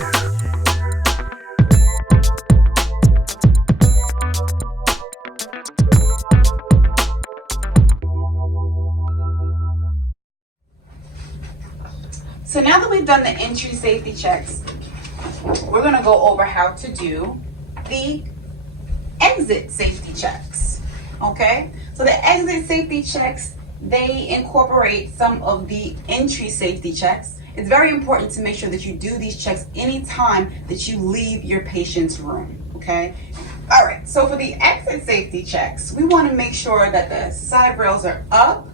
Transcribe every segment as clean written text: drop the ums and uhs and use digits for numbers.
So now that we've done the entry safety checks, we're going to go over how to do the exit safety checks. Okay, so the exit safety checks, they incorporate some of the entry safety checks. It's very important to make sure that you do these checks anytime that you leave your patient's room. Okay, all right, so for the exit safety checks, we want to make sure that the side rails are up,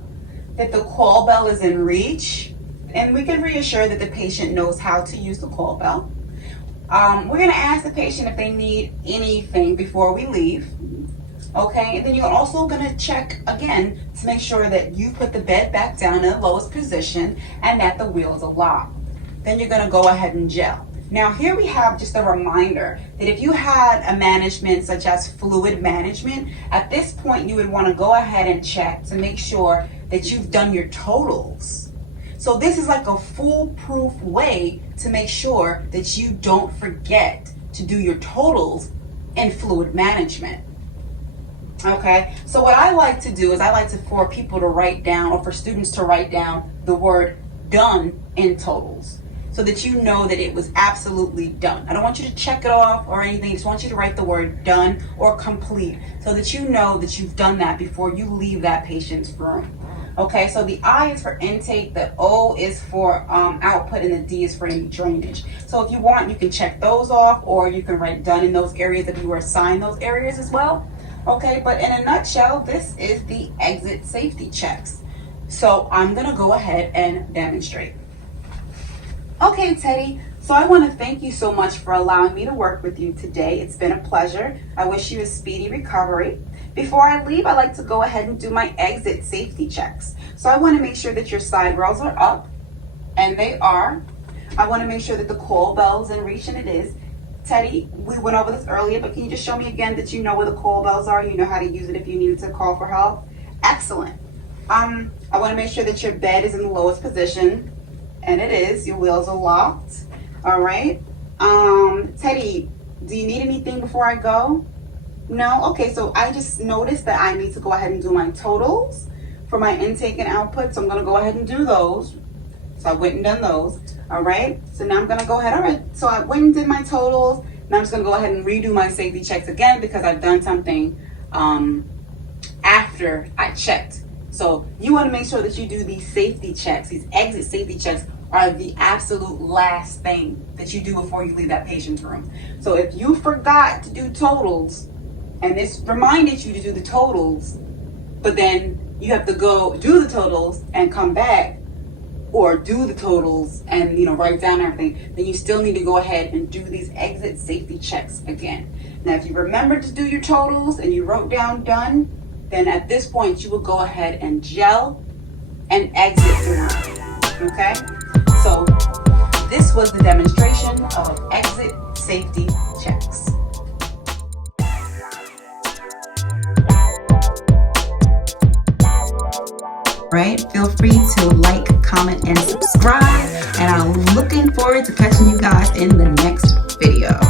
that the call bell is in reach, and we can reassure that the patient knows how to use the call bell. We're going to ask the patient if they need anything before we leave. Okay, and then you're also going to check again to make sure that you put the bed back down in the lowest position and that the wheels are locked. Then you're going to go ahead and gel. Now here we have just a reminder that if you had a management such as fluid management, at this point you would want to go ahead and check to make sure that you've done your totals. So this is like a foolproof way to make sure that you don't forget to do your totals in fluid management. Okay, so what I like to do is for people to write down, or for students to write down, the word done in totals, so that you know that it was absolutely done. I don't want you to check it off or anything. I just want you to write the word done or complete, so that you know that you've done that before you leave that patient's room. Okay, so the I is for intake, the O is for output, and the D is for any drainage. So if you want, you can check those off, or you can write done in those areas if you were assigned those areas as well. Okay, but in a nutshell, this is the exit safety checks. So I'm gonna go ahead and demonstrate. Okay, Teddy, so I wanna thank you so much for allowing me to work with you today. It's been a pleasure. I wish you a speedy recovery. Before I leave, I like to go ahead and do my exit safety checks. So I wanna make sure that your side rails are up, and they are. I wanna make sure that the call bell is in reach, and it is. Teddy, we went over this earlier, but can you just show me again that you know where the call bells are? You know how to use it if you needed to call for help? Excellent. I want to make sure that your bed is in the lowest position, and it is. Your wheels are locked. All right. Teddy, do you need anything before I go? No? Okay, so I just noticed that I need to go ahead and do my totals for my intake and output, so I'm going to go ahead and do those. So I went and done those. All right, so now I'm gonna go ahead. All right, so I went and did my totals. Now I'm just gonna go ahead and redo my safety checks again, because I've done something after I checked. So you wanna make sure that you do these safety checks. These exit safety checks are the absolute last thing that you do before you leave that patient's room. So if you forgot to do totals, and this reminded you to do the totals, but then you have to go do the totals and come back, or do the totals and write down everything, then you still need to go ahead and do these exit safety checks again. Now if you remember to do your totals and you wrote down done, then at this point you will go ahead and gel and exit the room. Okay, so this was the demonstration of exit safety checks. Right, feel free to like, comment, and subscribe, and I'm looking forward to catching you guys in the next video.